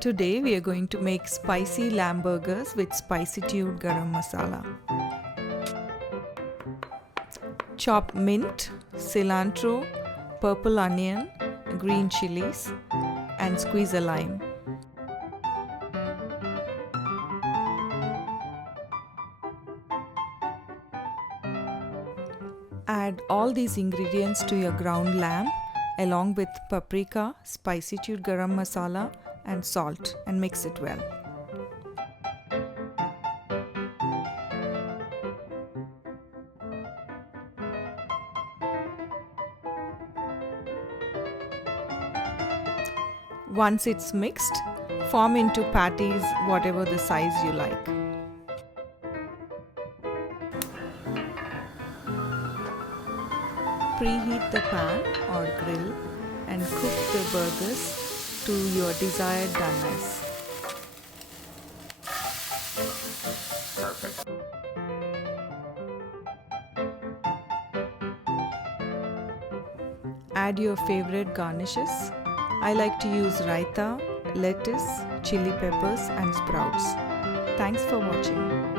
Today we are going to make spicy lamb burgers with Spicytude Garam Masala. Chop mint, cilantro, purple onion, green chilies and squeeze a lime. Add all these ingredients to your ground lamb along with paprika, Spicytude Garam Masala and salt and mix it well. Once it's mixed, form into patties whatever the size you like. Preheat the pan or grill and cook the burgers to your desired doneness. Perfect. Add your favorite garnishes. I like to use raita, lettuce, chili peppers and sprouts. Thanks for watching.